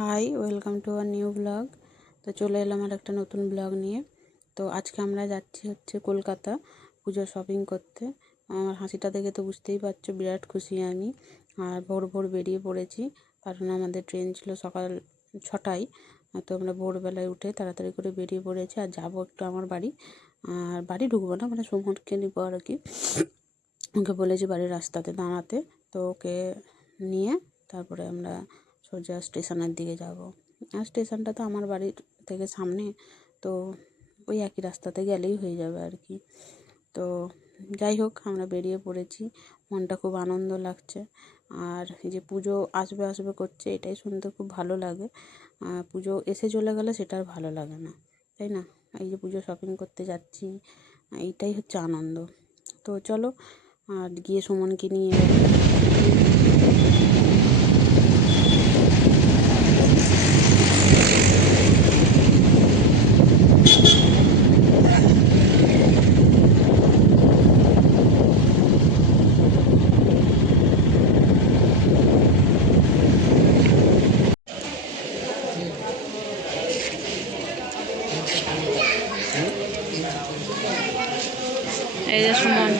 High, welcome to our new blog. তো চলে এলাম আর একটা নতুন ব্লগ নিয়ে। তো আজকে আমরা যাচ্ছি কলকাতা পুজো শপিং করতে। আমার হাসিটা দেখে তো বুঝতেই পারছো, বিরাট খুশি আমি। আর ভোর ভোর বেরিয়ে পড়েছি, কারণ আমাদের ট্রেন ছিল সকাল 6টায়। তো আমরা ভোরবেলায় উঠে তাড়াতাড়ি করে বেরিয়ে পড়েছি। আর যাবো একটু আমার বাড়ি। আর বাড়ি ঢুকবো না, মানে সুমনকে নিব আর কি। ওকে বলেছি বাড়ির রাস্তাতে দাঁড়াতে। তো ওকে নিয়ে তারপরে আমরা সোজা স্টেশনের দিকে যাব। আর স্টেশনটা তো আমার বাড়ির থেকে সামনে, তো ওই একই রাস্তাতে গেলেই হয়ে যাবে আর কি। তো যাই হোক, আমরা বেরিয়ে পড়েছি। মনটা খুব আনন্দ লাগছে। আর এই যে পুজো আসবে আসবে করছে, এটাই শুনতে খুব ভালো লাগে। পুজো এসে চলে গেলে সেটা আর ভালো লাগে না, তাই না? এই যে পুজো শপিং করতে যাচ্ছি, এইটাই হচ্ছে আনন্দ। তো চলো, আর গিয়ে সুমনকে নিয়ে এই যে সুমন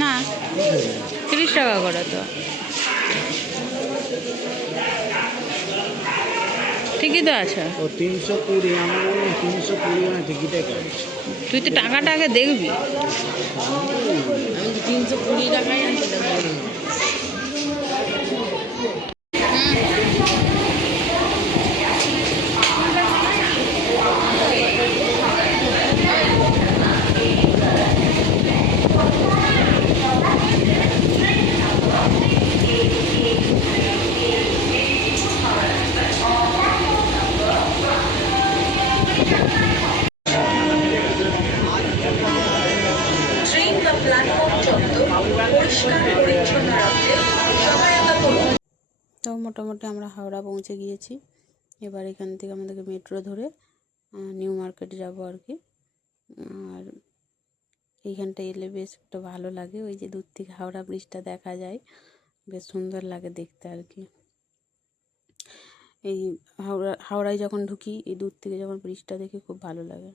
না 30 টাকা করে, তো ঠিকই তো আছে। ও 320, আমার মনে হয় 320 না টিকিটে কাটছে। তুই তো টাকাটা আগে দেখবি। আমি 320 টাকাই আনতে দেবো। তো মোটামুটি আমরা হাওড়া পৌঁছে গিয়েছি। এবার এখান থেকে আমাদেরকে মেট্রো ধরে নিউ মার্কেট যাব আর কি। আর এইখানটা এলে বেশ একটু ভালো লাগে, ওই যে দূর থেকে হাওড়া ব্রিজটা দেখা যায়, বেশ সুন্দর লাগে দেখতে আর কি। এই হাওড়ায় যখন ঢুকি, এই দূর থেকে যখন ব্রিজটা দেখি খুব ভালো লাগে।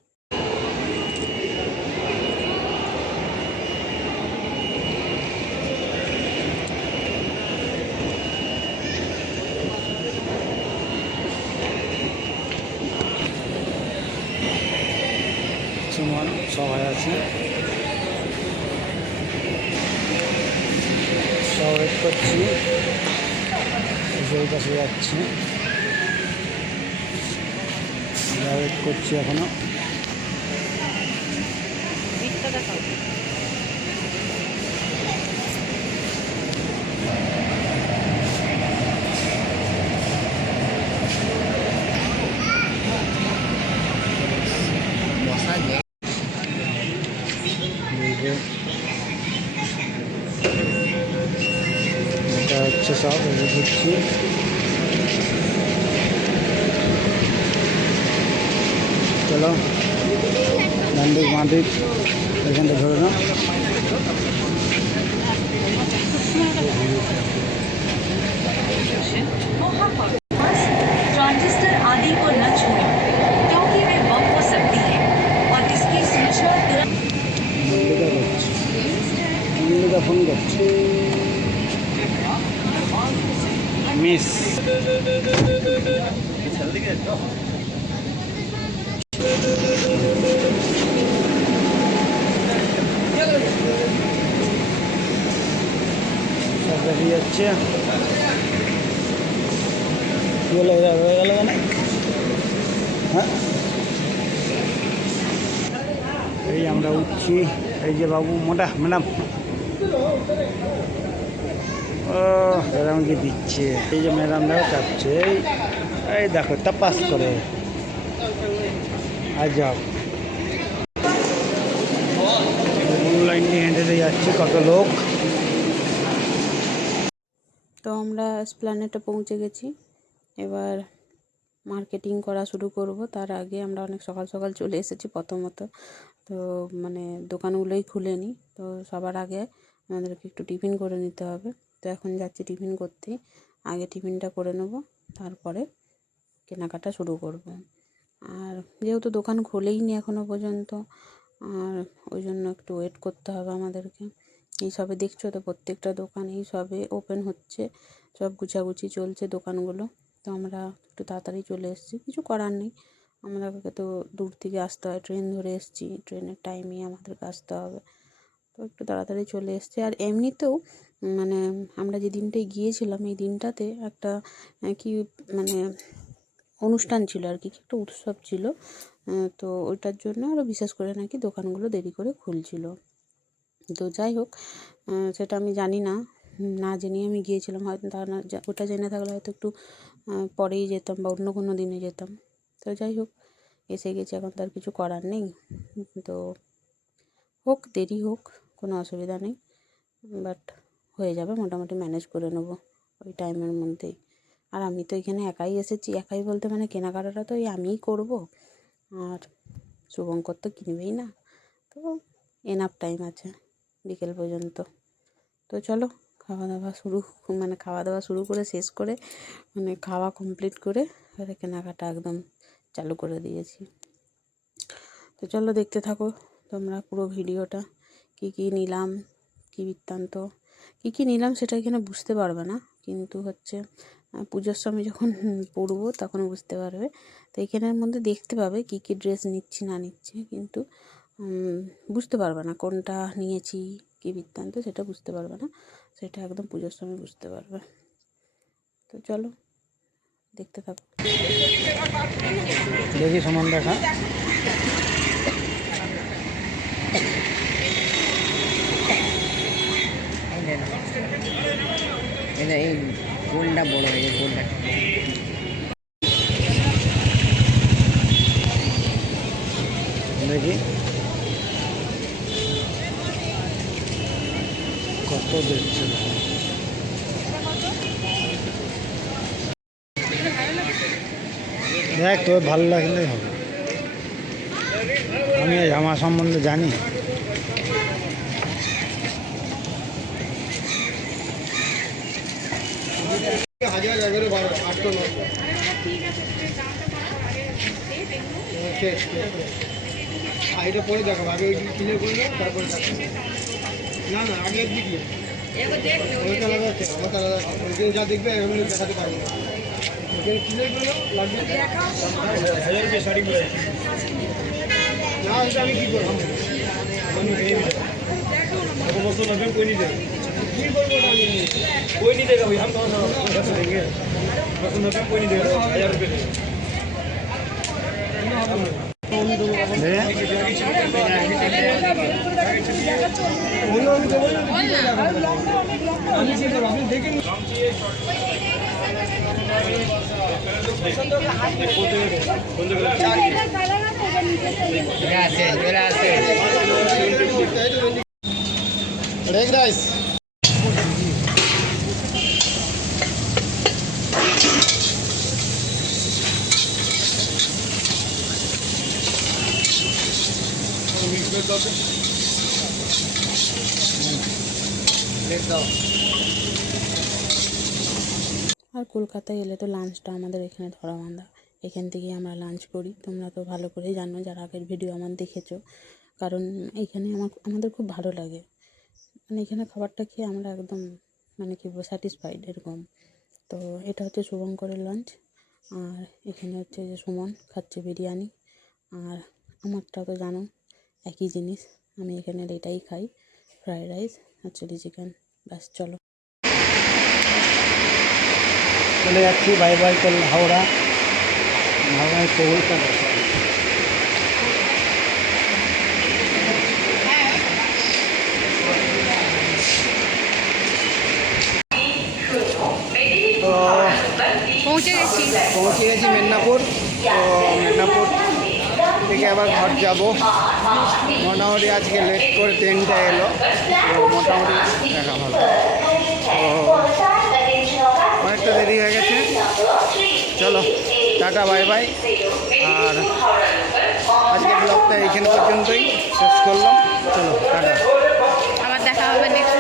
সুমন সবাই আছে, সব ওয়েট করছি, ওই পাশে যাচ্ছি, ওয়েট করছি এখনো। এটা হচ্ছে সব ঘুরছি। চলো ডান দিক বাঁ দিক এখানটা ধরে নাও। ट्रांजिस्टर आदि को न छुएं, क्योंकि वे बम हो सकती है और इसकी सूचना तुरंत মল্লিকা ফোন করছি। মিস সব বেরিয়ে যাচ্ছে। কী হলো, হয়ে গেল কেন? হ্যাঁ, এই আমরা উঠছি। এই যে বাবু মোটা ম্যাডাম, ও ম্যাডামকে দিচ্ছে। এই যে ম্যাডামরাও চাপছে, এই দেখো তাপাস করে। আর যাও, লাইন নিয়ে হেঁটে যাচ্ছি, কত লোক। তো আমরা এসপ্ল্যানেডে পৌঁছে গেছি। এবার মার্কেটিং করা শুরু করব। তার আগে আমরা অনেক সকাল সকাল চলে এসেছি প্রথমত। তো মানে দোকানগুলোই খুলেনি। তো সবার আগে আমাদেরকে একটু টিফিন করে নিতে হবে। তো এখন যাচ্ছি টিফিন করতে, আগে টিফিনটা করে নেব, তারপরে কেনাকাটা শুরু করব। আর যেহেতু দোকান খোলেইনি এখনও পর্যন্ত, আর ওই জন্য একটু ওয়েট করতে হবে আমাদেরকে। এই সবে দেখছো তো প্রত্যেকটা দোকান এই সবে ওপেন হচ্ছে, সব গুছাগুছি চলছে দোকানগুলো। তো আমরা একটু তাড়াতাড়ি চলে এসেছি, কিছু করার নেই, আমাদেরকে তো দূর থেকে আসতে হয়, ট্রেন ধরে এসেছি, ট্রেনের টাইমে আমাদেরকে আসতে হবে। তো একটু তাড়াতাড়ি চলে এসেছি। আর এমনিতেও মানে আমরা যে দিনটায় গিয়েছিলাম এই দিনটাতে একটা কি মানে অনুষ্ঠান ছিল আর কি, একটা উৎসব ছিল। তো ওইটার জন্য আরও বিশেষ করে নাকি দোকানগুলো দেরি করে খুলছিল। তো যাই হোক, সেটা আমি জানি না, না জেনেই আমি গিয়েছিলাম, হয়তো তা না ওটা জেনে থাকলে হয়তো একটু পরেই যেতাম বা অন্য কোনো দিনে যেতাম। তো যাই হোক, এসে গেছি, এখন তো আর কিছু করার নেই। তো হোক, দেরি হোক, কোনো অসুবিধা নেই, বাট হয়ে যাবে, মোটামুটি ম্যানেজ করে নেব ওই টাইমের মধ্যেই। আর আমি তো এখানে একাই এসেছি, একাই বলতে মানে কেনাকাটাটা তো এই আমিই করব, আর শুভঙ্কর তো কিনবেই না। তো এনাফ টাইম আছে বিকেল পর্যন্ত। তো চলো, খাওয়া দাওয়া শুরু করে শেষ করে, মানে খাওয়া কমপ্লিট করে এবারে কেনাকাটা একদম চালু করে দিয়েছি। তো চলো, দেখতে থাকো তোমরা পুরো ভিডিওটা, কী কী নিলাম, কী বৃত্তান্ত, কী নিলাম সেটা এখানে বুঝতে পারবে না, কিন্তু হচ্ছে পুজোর সময় যখন পরবো তখন বুঝতে পারবে। তো এখানের মধ্যে দেখতে পাবে কী কী ড্রেস নিচ্ছি না নিচ্ছি, কিন্তু বুঝতে পারবে না কোনটা নিয়েছি, কী বৃত্তান্ত সেটা বুঝতে পারবে না, সেটা একদম পুজোর সময় বুঝতে পারবে। তো চলো, দেখতে থাকো। দেখি সমান দেখা। এই গোলটা বড় হয়ে যায়, গোলটা দেখি কত দেখছে। দেখ তোর ভালো লাগলেই হবে, আমি এই জামা সম্বন্ধে জানি। এটা পরে দেখো, আগে ওই কিনে করবো তারপরে দেখো। না না, আগে দিকে আমাকে আলাদা আছে, আমাকে আলাদা আছে, ওইখানে যা দেখবে আমি দেখাতে পারবো না। ওইখানে কিনে করবো লাগবে 1000 রুপিয়া শাড়ি করে না, ওইটা আমি কী করবো, আমি বস্তু লাগবে কই নিয়ে দেবে, কী করবো ওটা আমি কই নিয়ে দেবে, हम कौन सा पैसा देंगे, बस नब्बे कोई नहीं देगा, 1000 रुपये देगा। Egg rice. আর কলকাতায় এলে তো লাঞ্চটা আমাদের এখানে ধরাবাঁধা, এখান থেকেই আমরা লাঞ্চ করি। তোমরা তো ভালো করেই জানো যারা আগের ভিডিও আমার দেখেছো, কারণ এইখানে আমাদের খুব ভালো লাগে, মানে এখানে খাবারটা খেয়ে আমরা একদম মানে কি বলবো স্যাটিসফাইড এরকম। তো এটা হচ্ছে শুভঙ্করের লাঞ্চ, আর এখানে হচ্ছে যে সুমন খাচ্ছে বিরিয়ানি, আর আমারটা তো জানো একই জিনিস, আমি এখানে এটাই খাই, ফ্রাইড রাইস আর চিলি চিকেন। ব্যাস, চলো। চলে যাচ্ছি বাই বাই হাওড়া, হাওড়ায় কলকাতা। তো পৌঁছে গেছি মেদিনীপুর। তো মেদিনীপুর থেকে আবার ঘর যাব, মোটামুটি আজকে লেট করে ট্রেনটা এলো, তো মোটামুটি দেখা ভালো। তো অনেকটা দেরি হয়ে গেছে, চলো টাটা বাই বাই। আর আজকে ব্লগটা এইখানে পর্যন্তই শেষ করলাম, চলো টাটা, আবার দেখা হবে নেক্সট